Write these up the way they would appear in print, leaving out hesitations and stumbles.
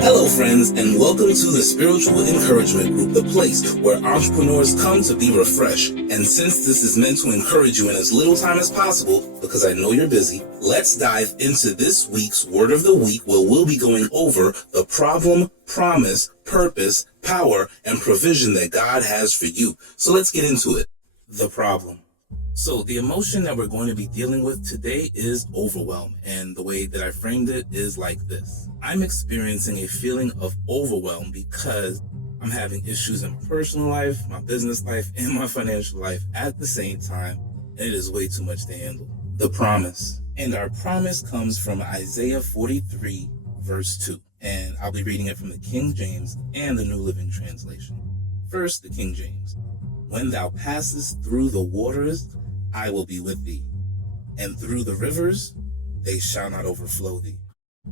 Hello friends, and welcome to the Spiritual Encouragement Group, the place where entrepreneurs come to be refreshed. And since this is meant to encourage you in as little time as possible, because I know you're busy, let's dive into this week's Word of the Week, where we'll be going over the problem, promise, purpose, power, and provision that God has for you. So let's get into it. The problem. So the emotion that we're going to be dealing with today is overwhelm, and the way that I framed it is like this. I'm experiencing a feeling of overwhelm because I'm having issues in my personal life, my business life, and my financial life at the same time, and it is way too much to handle. The promise. And our promise comes from Isaiah 43, verse 2, and I'll be reading it from the King James and the New Living Translation. First, the King James. When thou passest through the waters, I will be with thee, and through the rivers, they shall not overflow thee.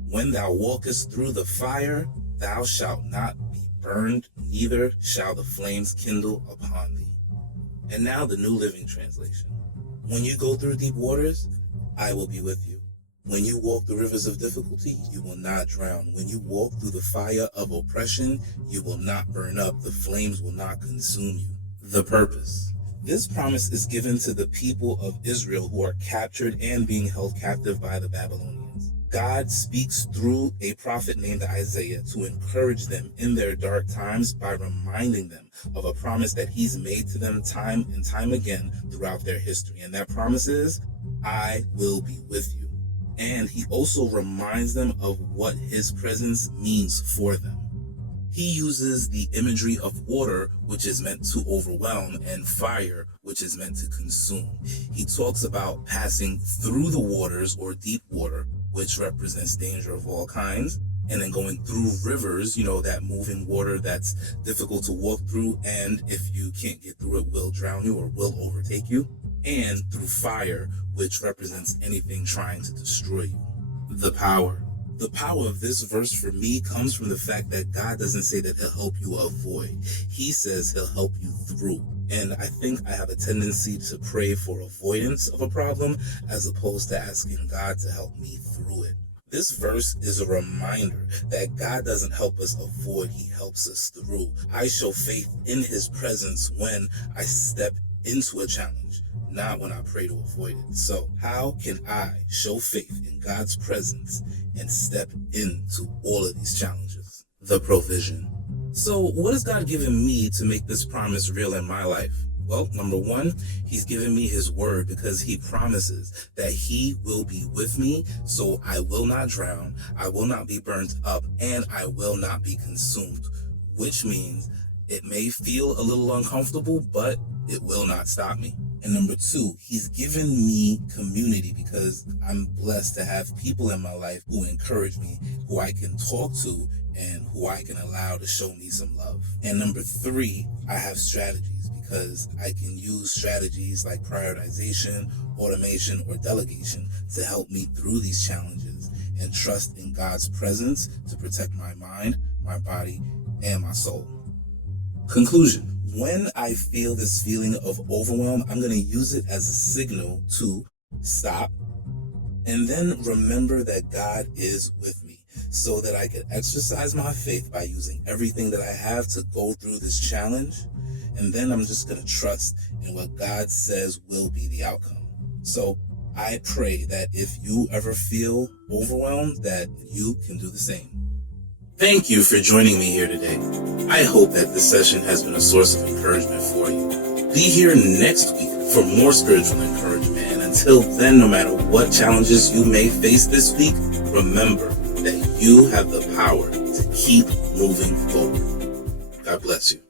When thou walkest through the fire, thou shalt not be burned, neither shall the flames kindle upon thee. And now the New Living Translation. When you go through deep waters, I will be with you. When you walk the rivers of difficulty, you will not drown. When you walk through the fire of oppression, you will not burn up. The flames will not consume you. The purpose. This promise is given to the people of Israel who are captured and being held captive by the Babylonians. God speaks through a prophet named Isaiah to encourage them in their dark times by reminding them of a promise that he's made to them time and time again throughout their history. And that promise is, I will be with you. And he also reminds them of what his presence means for them. He uses the imagery of water, which is meant to overwhelm, and fire, which is meant to consume. He talks about passing through the waters or deep water, which represents danger of all kinds, and then going through rivers, that moving water that's difficult to walk through, and if you can't get through it, will drown you or will overtake you, and through fire, which represents anything trying to destroy you. The power. The power of this verse for me comes from the fact that God doesn't say that he'll help you avoid. He says he'll help you through. And I think I have a tendency to pray for avoidance of a problem as opposed to asking God to help me through it. This verse is a reminder that God doesn't help us avoid, he helps us through. I show faith in his presence when I step into a challenge, not when I pray to avoid it. So how can I show faith in God's presence and step into all of these challenges? The provision. So what has God given me to make this promise real in my life? Well, number one, he's given me his word because he promises that he will be with me, so I will not drown, I will not be burnt up, and I will not be consumed, which means it may feel a little uncomfortable, but it will not stop me. And number two, he's given me community because I'm blessed to have people in my life who encourage me, who I can talk to, and who I can allow to show me some love. And number three, I have strategies because I can use strategies like prioritization, automation, or delegation to help me through these challenges and trust in God's presence to protect my mind, my body, and my soul. Conclusion. When I feel this feeling of overwhelm, I'm going to use it as a signal to stop and then remember that God is with me so that I can exercise my faith by using everything that I have to go through this challenge. And then I'm just going to trust in what God says will be the outcome. So I pray that if you ever feel overwhelmed, that you can do the same. Thank you for joining me here today. I hope that this session has been a source of encouragement for you. Be here next week for more spiritual encouragement. And until then, no matter what challenges you may face this week, remember that you have the power to keep moving forward. God bless you.